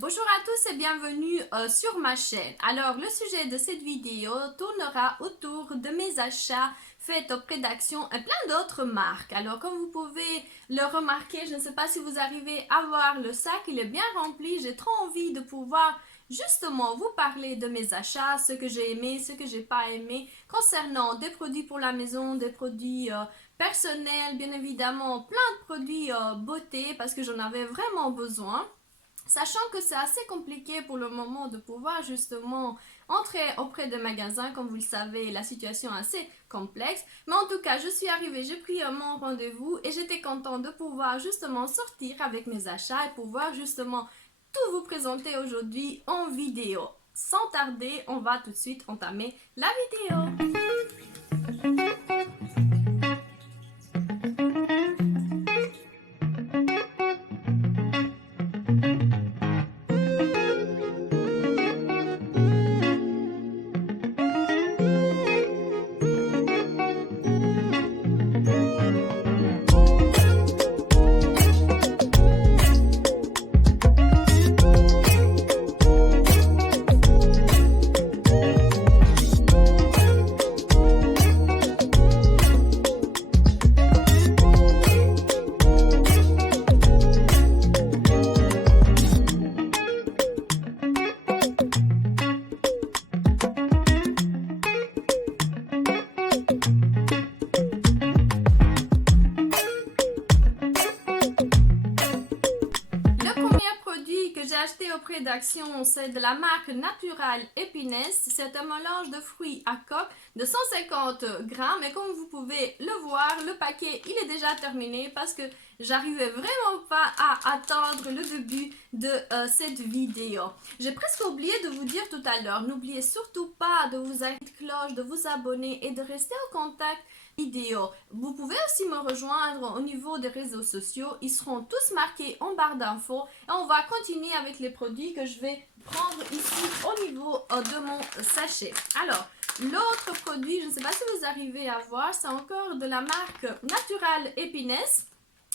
Bonjour à tous et bienvenue sur ma chaîne. Alors, le sujet de cette vidéo tournera autour de mes achats faits auprès d'Action et plein d'autres marques. Alors, comme vous pouvez le remarquer, je ne sais pas si vous arrivez à voir le sac, il est bien rempli. J'ai trop envie de pouvoir justement vous parler de mes achats, ce que j'ai aimé, ce que j'ai pas aimé, concernant des produits pour la maison, des produits personnels, bien évidemment, plein de produits beauté parce que j'en avais vraiment besoin. Sachant que c'est assez compliqué pour le moment de pouvoir justement entrer auprès des magasins, comme vous le savez, la situation est assez complexe. Mais en tout cas, je suis arrivée, j'ai pris mon rendez-vous et j'étais contente de pouvoir justement sortir avec mes achats et pouvoir justement tout vous présenter aujourd'hui en vidéo. Sans tarder, on va tout de suite entamer la vidéo. Le premier produit que j'ai acheté auprès d'Action, c'est de la marque Natural Happiness. C'est un mélange de fruits à coque de 150 grammes. Et comme vous pouvez le voir, le paquet, il est déjà terminé parce que j'arrivais vraiment pas à attendre le début de cette vidéo. J'ai presque oublié de vous dire tout à l'heure, n'oubliez surtout pas de vous activer la cloche, de vous abonner et de rester en contact vidéo. Vous pouvez aussi me rejoindre au niveau des réseaux sociaux. Ils seront tous marqués en barre d'infos. Et on va continuer avec les produits que je vais prendre ici au niveau de mon sachet. Alors, l'autre produit, je ne sais pas si vous arrivez à voir, c'est encore de la marque Natural Happiness.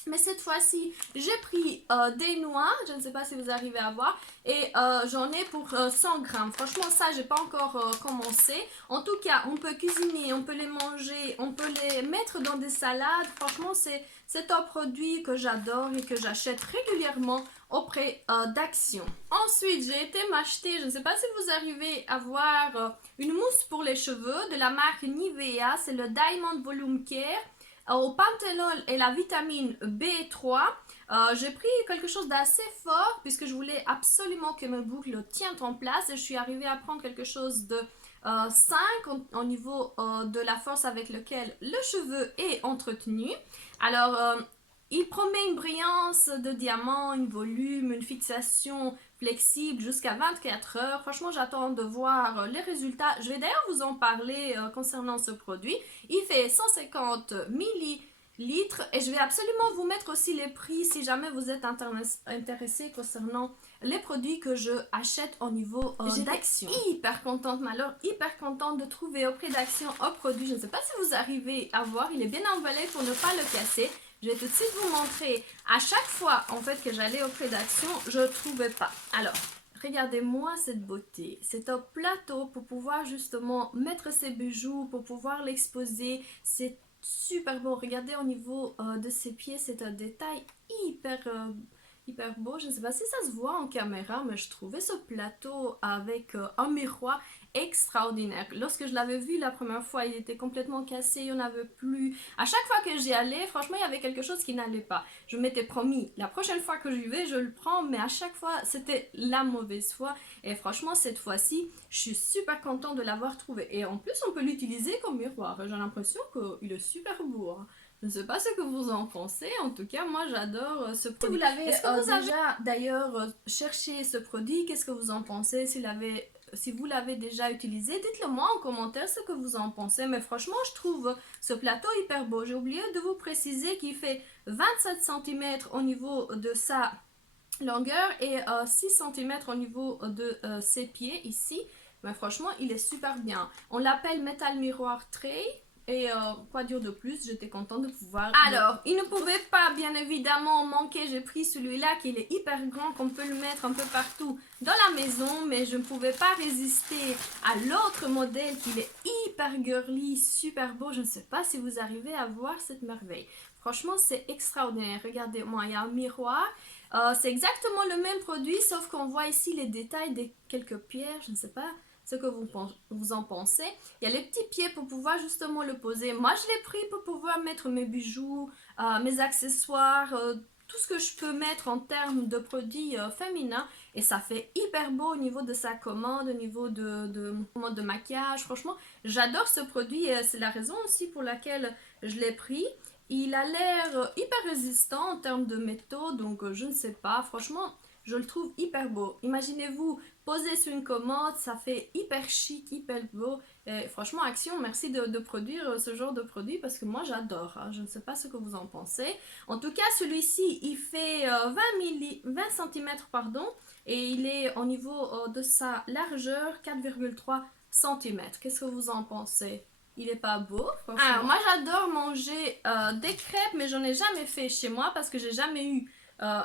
Mais cette fois-ci, j'ai pris des noix, je ne sais pas si vous arrivez à voir, et j'en ai pour 100 grammes. Franchement, ça, j'ai pas encore commencé. En tout cas, on peut cuisiner, on peut les manger, on peut les mettre dans des salades. Franchement, c'est un produit que j'adore et que j'achète régulièrement auprès d'Action. Ensuite, j'ai été m'acheter, je ne sais pas si vous arrivez à voir, une mousse pour les cheveux de la marque Nivea. C'est le Diamond Volume Care au panthénol et la vitamine B3. J'ai pris quelque chose d'assez fort puisque je voulais absolument que mes boucles tiennent en place et je suis arrivée à prendre quelque chose de 5 au niveau de la force avec laquelle le cheveu est entretenu. Alors, il promet une brillance de diamant, un volume, une fixation flexible jusqu'à 24 heures. Franchement, j'attends de voir les résultats. Je vais d'ailleurs vous en parler concernant ce produit. Il fait 150 millilitres et je vais absolument vous mettre aussi les prix si jamais vous êtes intéressé concernant les produits que je achète au niveau d'Action. Hyper contente, mais alors hyper contente de trouver auprès d'Action un produit. Je ne sais pas si vous arrivez à voir, il est bien emballé pour ne pas le casser. Je vais tout de suite vous montrer. À chaque fois en fait que j'allais auprès d'Action, je ne trouvais pas. Alors, regardez-moi cette beauté. C'est un plateau pour pouvoir justement mettre ses bijoux, pour pouvoir l'exposer. C'est super beau. Regardez au niveau de ses pieds, c'est un détail hyper beau. Je ne sais pas si ça se voit en caméra, mais je trouvais ce plateau avec un miroir extraordinaire. Lorsque je l'avais vu la première fois, il était complètement cassé, il n'y en avait plus. À chaque fois que j'y allais, franchement, il y avait quelque chose qui n'allait pas. Je m'étais promis, la prochaine fois que j'y vais, je le prends, mais à chaque fois, c'était la mauvaise foi. Et franchement, cette fois-ci, je suis super contente de l'avoir trouvé. Et en plus, on peut l'utiliser comme miroir. J'ai l'impression qu'il est super beau, hein. Je ne sais pas ce que vous en pensez, en tout cas moi j'adore ce produit. Est-ce que vous avez déjà d'ailleurs cherché ce produit? Qu'est-ce que vous en pensez? Si vous l'avez déjà utilisé, dites-le moi en commentaire ce que vous en pensez. Mais franchement, je trouve ce plateau hyper beau. J'ai oublié de vous préciser qu'il fait 27 cm au niveau de sa longueur et 6 cm au niveau de ses pieds ici. Mais franchement, il est super bien. On l'appelle Metal Miroir Tray. Et quoi dire de plus, j'étais contente de pouvoir... Alors, il ne pouvait pas bien évidemment manquer, j'ai pris celui-là qui est hyper grand, qu'on peut le mettre un peu partout dans la maison, mais je ne pouvais pas résister à l'autre modèle qui est hyper girly, super beau. Je ne sais pas si vous arrivez à voir cette merveille. Franchement, c'est extraordinaire. Regardez-moi, il y a un miroir. C'est exactement le même produit, sauf qu'on voit ici les détails de quelques pierres, je ne sais pas ce que vous en pensez. Il y a les petits pieds pour pouvoir justement le poser. Moi, je l'ai pris pour pouvoir mettre mes bijoux, mes accessoires, tout ce que je peux mettre en termes de produits féminins. Et ça fait hyper beau au niveau de sa commande, au niveau de maquillage. Franchement, j'adore ce produit et c'est la raison aussi pour laquelle je l'ai pris. Il a l'air hyper résistant en termes de métaux, donc je ne sais pas. Franchement, je le trouve hyper beau. Imaginez-vous poser sur une commode, ça fait hyper chic, hyper beau. Et franchement, Action, merci de produire ce genre de produit parce que moi j'adore. Hein. Je ne sais pas ce que vous en pensez. En tout cas, celui-ci, il fait 20 cm, pardon, et il est au niveau de sa largeur 4,3 cm. Qu'est-ce que vous en pensez? Il est pas beau, franchement. Alors, moi j'adore manger des crêpes, mais j'en ai jamais fait chez moi parce que j'ai jamais eu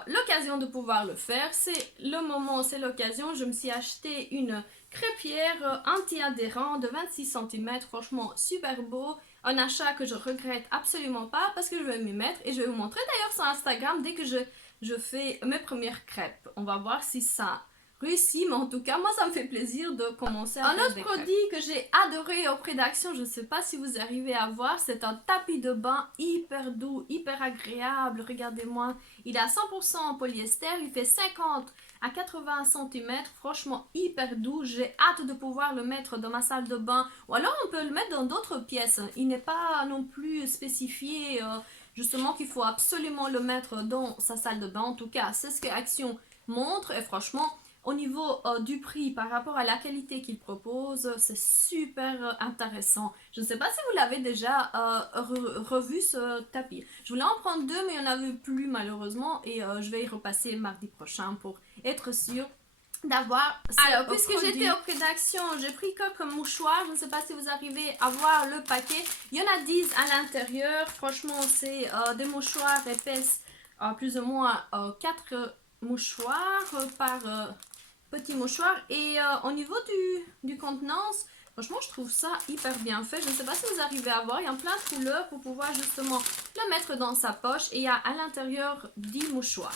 l'occasion de pouvoir le faire. C'est le moment, c'est l'occasion. Je me suis acheté une crêpière anti-adhérent de 26 cm. Franchement, super beau. Un achat que je regrette absolument pas parce que je vais m'y mettre et je vais vous montrer d'ailleurs sur Instagram dès que je fais mes premières crêpes. On va voir si ça réussi, mais en tout cas, moi ça me fait plaisir de commencer à faire des crêpes. Un autre produit que j'ai adoré auprès d'Action, je ne sais pas si vous arrivez à voir, c'est un tapis de bain hyper doux, hyper agréable. Regardez-moi, il est à 100% en polyester, il fait 50 à 80 cm, franchement hyper doux. J'ai hâte de pouvoir le mettre dans ma salle de bain, ou alors on peut le mettre dans d'autres pièces. Il n'est pas non plus spécifié justement qu'il faut absolument le mettre dans sa salle de bain. En tout cas, c'est ce que Action montre et franchement, au niveau du prix par rapport à la qualité qu'il propose, c'est super intéressant. Je ne sais pas si vous l'avez déjà revu ce tapis. Je voulais en prendre deux, mais il n'y en avait plus malheureusement et je vais y repasser mardi prochain pour être sûre d'avoir. Alors, puisque j'étais auprès d'Action, j'ai pris que comme mouchoir. Je ne sais pas si vous arrivez à voir le paquet. Il y en a 10 à l'intérieur. Franchement, c'est des mouchoirs épaisses, plus ou moins 4 mouchoirs par petit mouchoir. Et au niveau du contenance, franchement, je trouve ça hyper bien fait. Je ne sais pas si vous arrivez à voir. Il y a plein de couleurs pour pouvoir justement le mettre dans sa poche. Et il y a à l'intérieur 10 mouchoirs.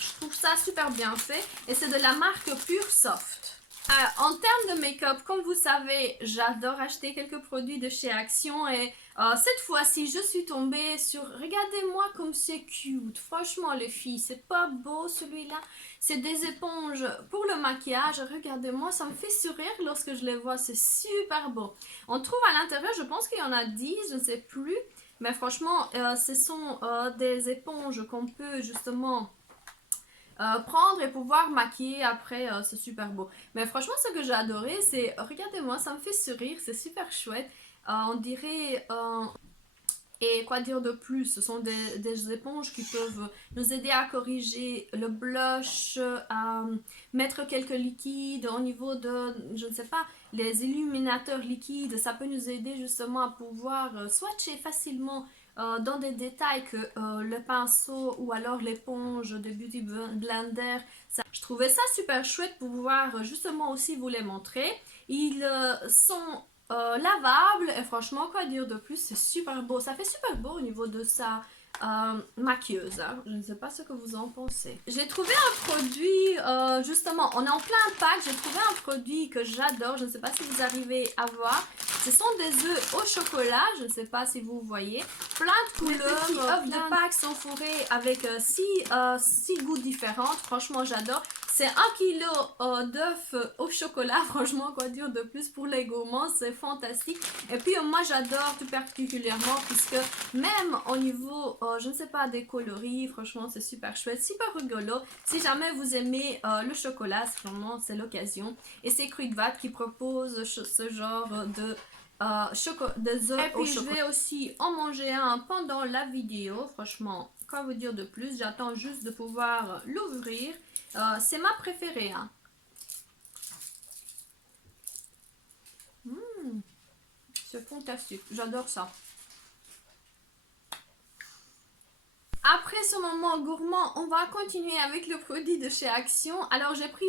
Je trouve ça super bien fait. Et c'est de la marque Pure Soft. En termes de make-up, comme vous savez, j'adore acheter quelques produits de chez Action et cette fois-ci, je suis tombée sur... Regardez-moi comme c'est cute. Franchement, les filles, c'est pas beau celui-là. C'est des éponges pour le maquillage. Regardez-moi, ça me fait sourire lorsque je les vois. C'est super beau. On trouve à l'intérieur, je pense qu'il y en a 10, je ne sais plus. Mais franchement, ce sont des éponges qu'on peut justement... prendre et pouvoir maquiller après, c'est super beau. Mais franchement, ce que j'ai adoré, c'est, regardez-moi, ça me fait sourire, c'est super chouette. On dirait, et quoi dire de plus, ce sont des éponges qui peuvent nous aider à corriger le blush, à mettre quelques liquides au niveau de, je ne sais pas, les illuminateurs liquides. Ça peut nous aider justement à pouvoir swatcher facilement dans des détails que le pinceau ou alors l'éponge de Beauty Blender. Je trouvais ça super chouette pour pouvoir justement aussi vous les montrer. Ils sont lavables et franchement, quoi dire de plus, c'est super beau. Ça fait super beau au niveau de sa maquilleuse. Hein. Je ne sais pas ce que vous en pensez. J'ai trouvé un produit, justement, on est en plein pack. J'ai trouvé un produit que j'adore. Je ne sais pas si vous arrivez à voir. Ce sont des œufs au chocolat. Je ne sais pas si vous voyez. Plein de couleurs. Les œufs de Pâques sont fourrés avec 6 goûts différentes. Franchement, j'adore. C'est 1 kg d'œufs au chocolat. Franchement, quoi dire de plus pour les gourmands. C'est fantastique. Et puis, moi, j'adore tout particulièrement puisque même au niveau, je ne sais pas, des coloris, franchement, c'est super chouette, super rigolo. Si jamais vous aimez le chocolat, vraiment, c'est l'occasion. Et c'est Kruidvat qui propose ce genre de des œufs au chocolat. Et puis je vais aussi en manger un pendant la vidéo. Franchement, quoi vous dire de plus? J'attends juste de pouvoir l'ouvrir. C'est ma préférée. Hein. C'est fantastique, j'adore ça. Après ce moment gourmand, on va continuer avec le produit de chez Action. Alors j'ai pris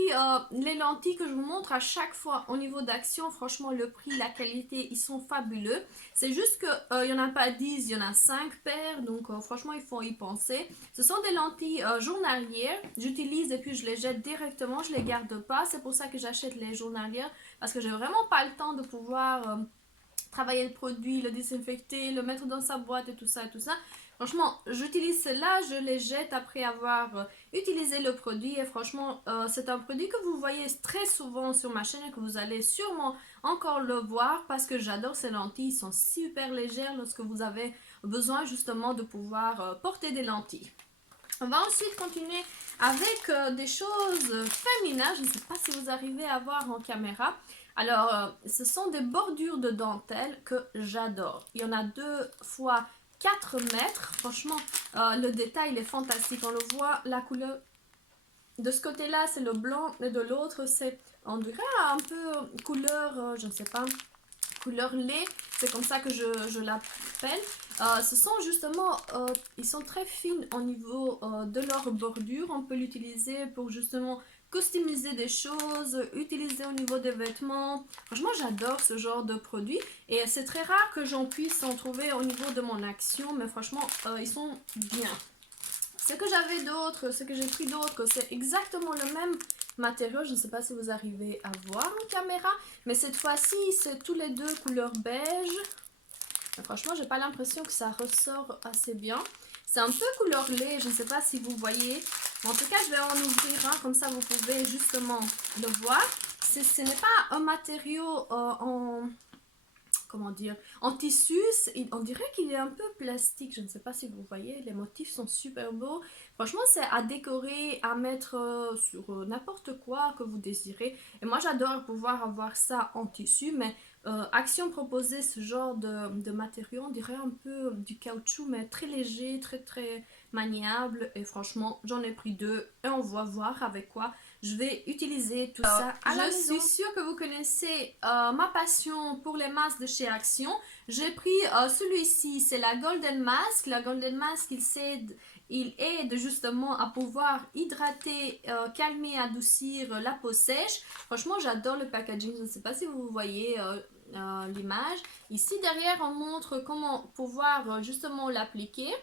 les lentilles que je vous montre à chaque fois au niveau d'Action. Franchement, le prix, la qualité, ils sont fabuleux. C'est juste que il y en a pas 10, il y en a 5 paires. Donc franchement, il faut y penser. Ce sont des lentilles journalières. J'utilise et puis je les jette directement. Je les garde pas. C'est pour ça que j'achète les journalières. Parce que j'ai vraiment pas le temps de pouvoir travailler le produit, le désinfecter, le mettre dans sa boîte et tout ça et tout ça. Franchement, j'utilise cela, je les jette après avoir utilisé le produit et franchement, c'est un produit que vous voyez très souvent sur ma chaîne et que vous allez sûrement encore le voir parce que j'adore ces lentilles, ils sont super légères lorsque vous avez besoin justement de pouvoir porter des lentilles. On va ensuite continuer avec des choses féminines. Je ne sais pas si vous arrivez à voir en caméra. Alors, ce sont des bordures de dentelle que j'adore. Il y en a 2 fois 4 mètres. Franchement, le détail il est fantastique. On le voit, la couleur de ce côté-là, c'est le blanc. Et de l'autre, c'est, on dirait un peu couleur, je ne sais pas, couleur lait. C'est comme ça que je l'appelle. Ce sont justement, ils sont très fines au niveau de leur bordure. On peut l'utiliser pour justement customiser des choses, utiliser au niveau des vêtements. Franchement, j'adore ce genre de produit. Et c'est très rare que j'en puisse en trouver au niveau de mon Action. Mais franchement, ils sont bien. Ce que j'avais d'autre, ce que j'ai pris d'autre, c'est exactement le même matériau. Je ne sais pas si vous arrivez à voir en caméra. Mais cette fois-ci, c'est tous les deux couleur beige. Mais franchement, j'ai pas l'impression que ça ressort assez bien. C'est un peu couleur lait, je ne sais pas si vous voyez. En tout cas, je vais en ouvrir un, comme ça vous pouvez justement le voir. Ce n'est pas un matériau en... Comment dire, en tissu, on dirait qu'il est un peu plastique, je ne sais pas si vous voyez, les motifs sont super beaux. Franchement, c'est à décorer, à mettre sur n'importe quoi que vous désirez. Et moi, j'adore pouvoir avoir ça en tissu, mais Action proposait ce genre de matériau, on dirait un peu du caoutchouc, mais très léger, très très maniable. Et franchement, j'en ai pris 2 et on va voir avec quoi je vais utiliser tout ça à la maison. Je suis sûre que vous connaissez ma passion pour les masques de chez Action. J'ai pris celui-ci, c'est la Golden Mask. La Golden Mask, il aide justement à pouvoir hydrater, calmer, adoucir la peau sèche. Franchement, j'adore le packaging. Je ne sais pas si vous voyez l'image. Ici, derrière, on montre comment pouvoir justement l'appliquer.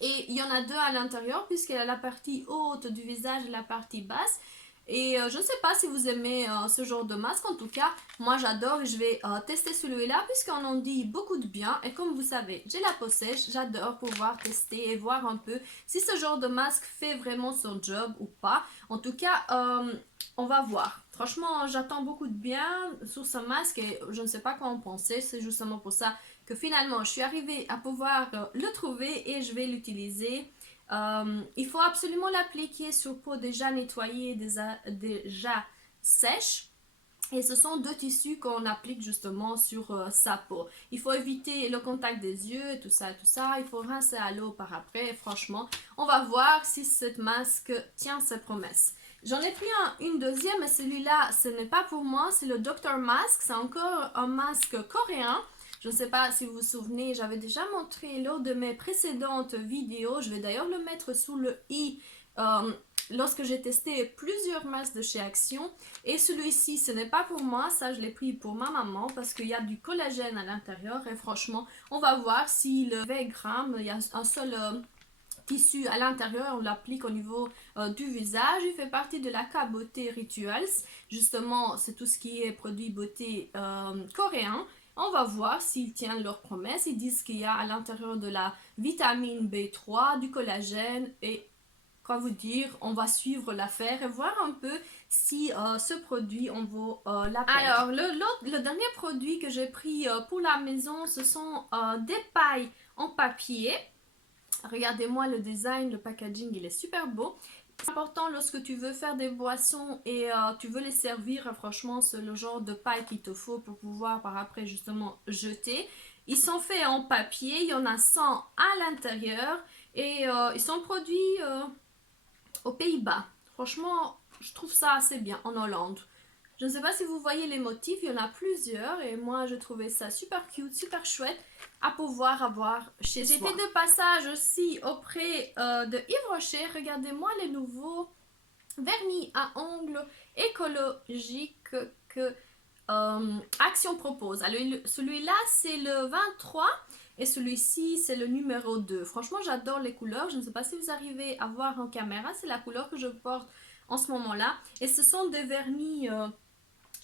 Et il y en a 2 à l'intérieur puisqu'il y a la partie haute du visage et la partie basse. Et je ne sais pas si vous aimez ce genre de masque. En tout cas, moi j'adore et je vais tester celui-là puisqu'on en dit beaucoup de bien. Et comme vous savez, j'ai la peau sèche. J'adore pouvoir tester et voir un peu si ce genre de masque fait vraiment son job ou pas. En tout cas, on va voir. Franchement, j'attends beaucoup de bien sur ce masque et je ne sais pas quoi en penser. C'est justement pour ça que finalement je suis arrivée à pouvoir le trouver et je vais l'utiliser. Il faut absolument l'appliquer sur peau déjà nettoyée, déjà sèche. Et ce sont 2 tissus qu'on applique justement sur sa peau. Il faut éviter le contact des yeux et tout ça, tout ça. Il faut rincer à l'eau par après. Et franchement, on va voir si cette masque tient ses promesses. J'en ai pris une deuxième, mais celui-là, ce n'est pas pour moi. C'est le Dr. Mask. C'est encore un masque coréen. Je ne sais pas si vous vous souvenez, j'avais déjà montré lors de mes précédentes vidéos. Je vais d'ailleurs le mettre sous le i lorsque j'ai testé plusieurs masques de chez Action. Et celui-ci, ce n'est pas pour moi. Ça, je l'ai pris pour ma maman parce qu'il y a du collagène à l'intérieur. Et franchement, on va voir si le 20 grammes, il y a un seul tissu à l'intérieur, on l'applique au niveau du visage. Il fait partie de la K Beauté Rituals. Justement, c'est tout ce qui est produit beauté coréen. On va voir s'ils tiennent leurs promesses. Ils disent qu'il y a à l'intérieur de la vitamine B3, du collagène et quoi vous dire, on va suivre l'affaire et voir un peu si ce produit en vaut la peine. Alors, le dernier produit que j'ai pris pour la maison, ce sont des pailles en papier. Regardez-moi le design, le packaging, il est super beau. C'est important lorsque tu veux faire des boissons et tu veux les servir, franchement c'est le genre de paille qu'il te faut pour pouvoir par après justement jeter. Ils sont faits en papier, il y en a 100 à l'intérieur et ils sont produits aux Pays-Bas. Franchement, je trouve ça assez bien en Hollande. Je ne sais pas si vous voyez les motifs, il y en a plusieurs et moi je trouvais ça super cute, super chouette à pouvoir avoir chez soi. J'étais de passage aussi auprès de Yves Rocher. Regardez-moi les nouveaux vernis à ongles écologiques que Action propose. Alors celui-là c'est le 23 et celui-ci c'est le numéro 2. Franchement j'adore les couleurs, je ne sais pas si vous arrivez à voir en caméra, c'est la couleur que je porte en ce moment-là. Et ce sont des vernis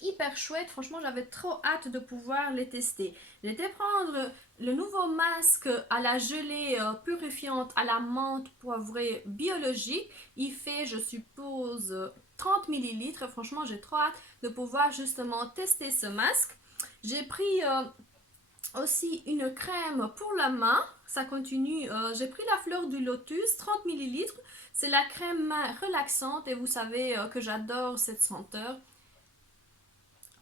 hyper chouettes, franchement j'avais trop hâte de pouvoir les tester. J'étais prendre le nouveau masque à la gelée purifiante à la menthe poivrée biologique. Il fait je suppose 30 millilitres. Franchement j'ai trop hâte de pouvoir justement tester ce masque. J'ai pris aussi une crème pour la main, ça continue, j'ai pris la fleur du lotus 30 millilitres. C'est la crème main relaxante et vous savez que j'adore cette senteur.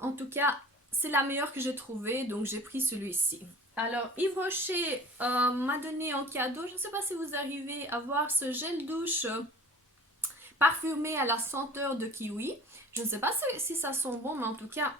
En tout cas, c'est la meilleure que j'ai trouvée, donc j'ai pris celui-ci. Alors, Yves Rocher m'a donné en cadeau, je ne sais pas si vous arrivez à voir ce gel douche parfumé à la senteur de kiwi. Je ne sais pas si ça sent bon, mais en tout cas,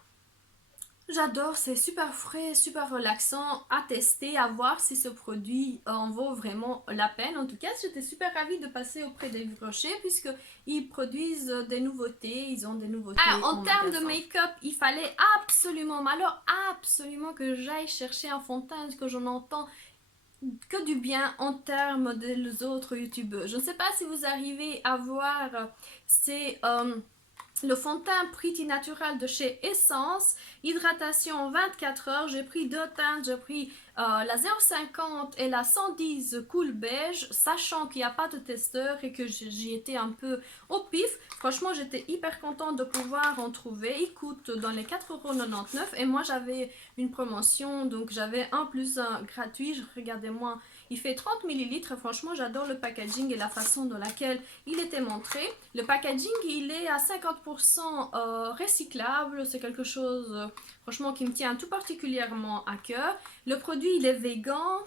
j'adore, c'est super frais, super relaxant à tester, à voir si ce produit en vaut vraiment la peine. En tout cas, j'étais super ravie de passer auprès des Rocher puisqu'ils produisent des nouveautés, ils ont des nouveautés. En termes de make-up, il fallait absolument, mais alors absolument que j'aille chercher un fond de teint, que j'en entends que du bien en termes des autres youtubeurs. Je ne sais pas si vous arrivez à voir, c'est le fond de teint Pretty Natural de chez Essence, hydratation 24 heures. J'ai pris deux teintes, j'ai pris la 0,50 et la 110 Cool Beige, sachant qu'il n'y a pas de testeur et que j'y étais un peu au pif. Franchement, j'étais hyper contente de pouvoir en trouver. Il coûte dans les 4,99 € et moi j'avais une promotion, donc j'avais 1 + 1 gratuit. Regardez-moi, il fait 30 millilitres. Franchement, j'adore le packaging et la façon dans laquelle il était montré. Le packaging, il est à 50% recyclable. C'est quelque chose, franchement, qui me tient tout particulièrement à cœur. Le produit, il est vegan.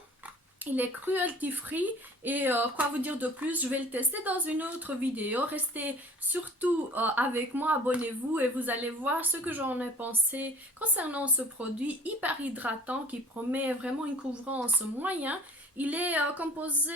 Il est cruelty free et quoi vous dire de plus, je vais le tester dans une autre vidéo. Restez surtout avec moi, abonnez-vous et vous allez voir ce que j'en ai pensé concernant ce produit hyper hydratant qui promet vraiment une couvrance moyen. Il est composé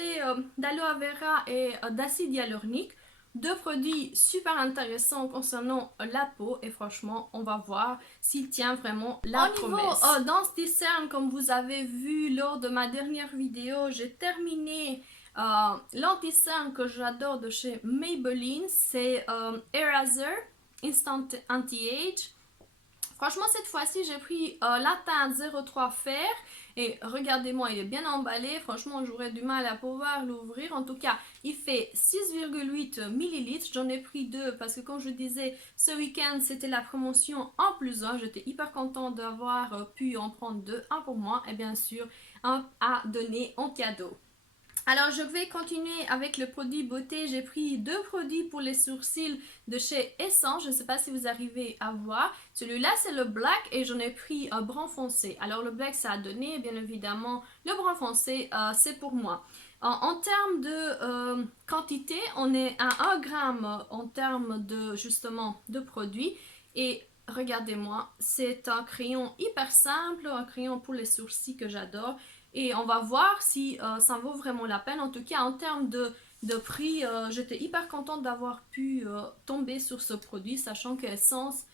d'aloe vera et d'acide hyaluronique. Deux produits super intéressants concernant la peau et franchement on va voir s'il tient vraiment la promesse. Au niveau d'anti-cerne, comme vous avez vu lors de ma dernière vidéo, j'ai terminé l'anti-cerne que j'adore de chez Maybelline, c'est Eraser Instant Anti-Age. Franchement cette fois-ci j'ai pris la teinte 03 Fer et regardez-moi il est bien emballé, franchement j'aurais du mal à pouvoir l'ouvrir. En tout cas il fait 6,8 millilitres, j'en ai pris deux parce que comme je disais ce week-end c'était la promotion en plus 1, j'étais hyper contente d'avoir pu en prendre deux, un pour moi et bien sûr un à donner en cadeau. Alors je vais continuer avec le produit beauté. J'ai pris deux produits pour les sourcils de chez Essence. Je ne sais pas si vous arrivez à voir. Celui-là c'est le black et j'en ai pris un brun foncé. Alors le black ça a donné, bien évidemment le brun foncé c'est pour moi. En termes de quantité, on est à 1 gramme en termes de justement de produit. Et regardez-moi, c'est un crayon hyper simple, un crayon pour les sourcils que j'adore. Et on va voir si ça vaut vraiment la peine. En tout cas, en termes de prix, j'étais hyper contente d'avoir pu tomber sur ce produit, sachant qu'Essence,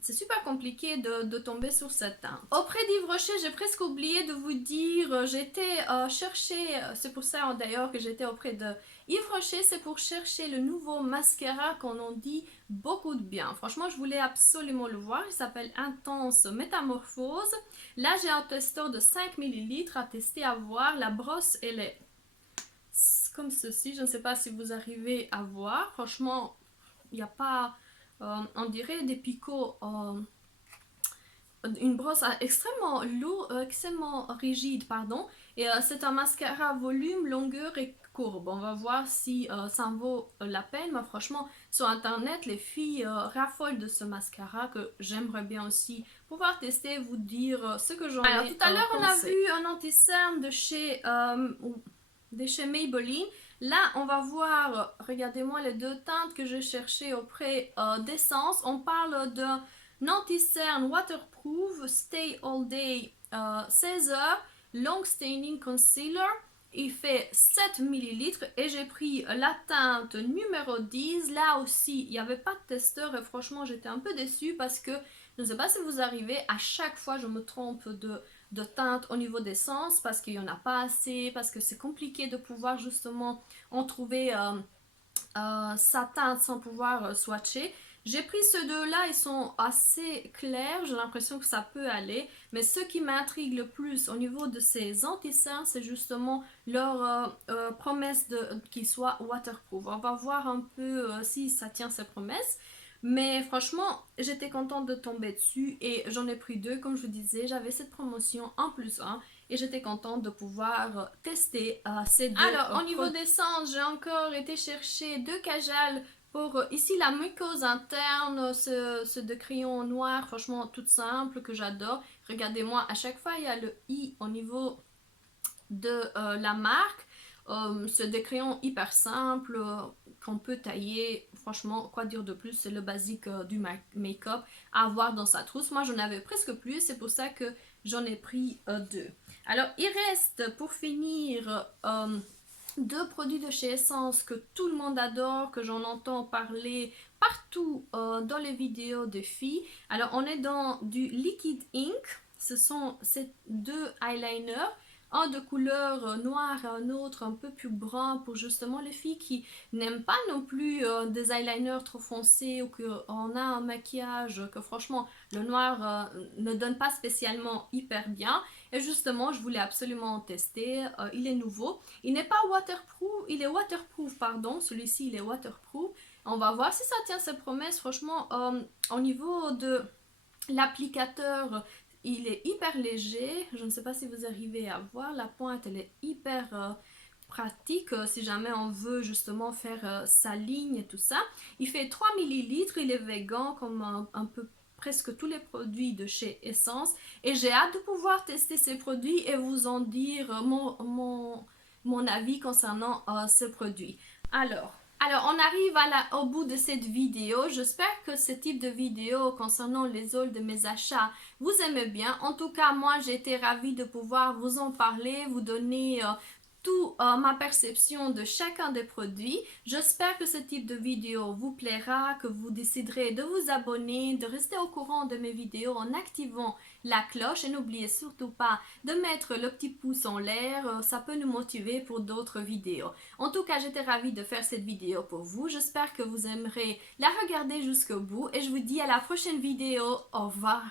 c'est super compliqué de tomber sur cette teinte. Auprès d'Yves Rocher, j'ai presque oublié de vous dire, j'étais chercher, c'est pour ça d'ailleurs que j'étais auprès de Yves Rocher, c'est pour chercher le nouveau mascara qu'on en dit beaucoup de bien. Franchement, je voulais absolument le voir. Il s'appelle Intense Métamorphose. Là, j'ai un testeur de 5 millilitres à tester, à voir. La brosse, elle est comme ceci. Je ne sais pas si vous arrivez à voir. Franchement, il n'y a pas... on dirait des picots... une brosse extrêmement lourde, extrêmement rigide, pardon. Et c'est un mascara volume, longueur et courbe. On va voir si ça en vaut la peine. Mais franchement, sur internet, les filles raffolent de ce mascara que j'aimerais bien aussi pouvoir tester, vous dire ce que j'en ai. Alors tout à l'heure, on a vu un anti-cerne de chez Maybelline. Là, on va voir, regardez-moi les deux teintes que j'ai cherchées auprès d'Essence. On parle de Anti-Cern Waterproof Stay All Day 16 heures Long Staining Concealer. Il fait 7 millilitres et j'ai pris la teinte numéro 10. Là aussi, il n'y avait pas de testeur et franchement, j'étais un peu déçue parce que je ne sais pas si vous arrivez, à chaque fois, je me trompe de teinte au niveau d'essence parce qu'il n'y en a pas assez, parce que c'est compliqué de pouvoir justement en trouver sa teinte sans pouvoir swatcher. J'ai pris ceux deux-là, ils sont assez clairs, j'ai l'impression que ça peut aller. Mais ce qui m'intrigue le plus au niveau de ces anti-cernes, c'est justement leur promesse qu'ils soient waterproof. On va voir un peu si ça tient ses promesses. Mais franchement, j'étais contente de tomber dessus et j'en ai pris deux, comme je vous disais. J'avais cette promotion en plus 1 et j'étais contente de pouvoir tester ces deux. Alors, au niveau d'essence, j'ai encore été chercher deux Kajal pour ici la muqueuse interne, ce de crayon noir, franchement tout simple que j'adore. Regardez-moi, à chaque fois il y a le i au niveau de la marque. C'est des crayons hyper simples qu'on peut tailler. Franchement, quoi dire de plus, c'est le basique du make-up à avoir dans sa trousse. Moi, j'en avais presque plus, c'est pour ça que j'en ai pris deux. Alors, il reste pour finir deux produits de chez Essence que tout le monde adore, que j'en entends parler partout dans les vidéos de filles. Alors, on est dans du Liquid Ink. Ce sont ces deux eyeliners, un de couleur noire et un autre un peu plus brun pour justement les filles qui n'aiment pas non plus des eyeliners trop foncés ou qu'on a un maquillage que franchement le noir ne donne pas spécialement hyper bien. Et justement, je voulais absolument tester. Il est nouveau. Il n'est pas waterproof, il est waterproof, pardon. Celui-ci, il est waterproof. On va voir si ça tient ses promesses. Franchement, au niveau de l'applicateur, il est hyper léger. Je ne sais pas si vous arrivez à voir. La pointe, elle est hyper pratique si jamais on veut justement faire sa ligne et tout ça. Il fait 3 millilitres. Il est vegan comme un peu presque tous les produits de chez Essence et j'ai hâte de pouvoir tester ces produits et vous en dire mon avis concernant ces produits. Alors, on arrive au bout de cette vidéo. J'espère que ce type de vidéo concernant les hauls de mes achats vous aimez bien. En tout cas, moi j'ai été ravie de pouvoir vous en parler, vous donner tout ma perception de chacun des produits. J'espère que ce type de vidéo vous plaira, que vous déciderez de vous abonner, de rester au courant de mes vidéos en activant la cloche et n'oubliez surtout pas de mettre le petit pouce en l'air, ça peut nous motiver pour d'autres vidéos. En tout cas, j'étais ravie de faire cette vidéo pour vous. J'espère que vous aimerez la regarder jusqu'au bout et je vous dis à la prochaine vidéo. Au revoir.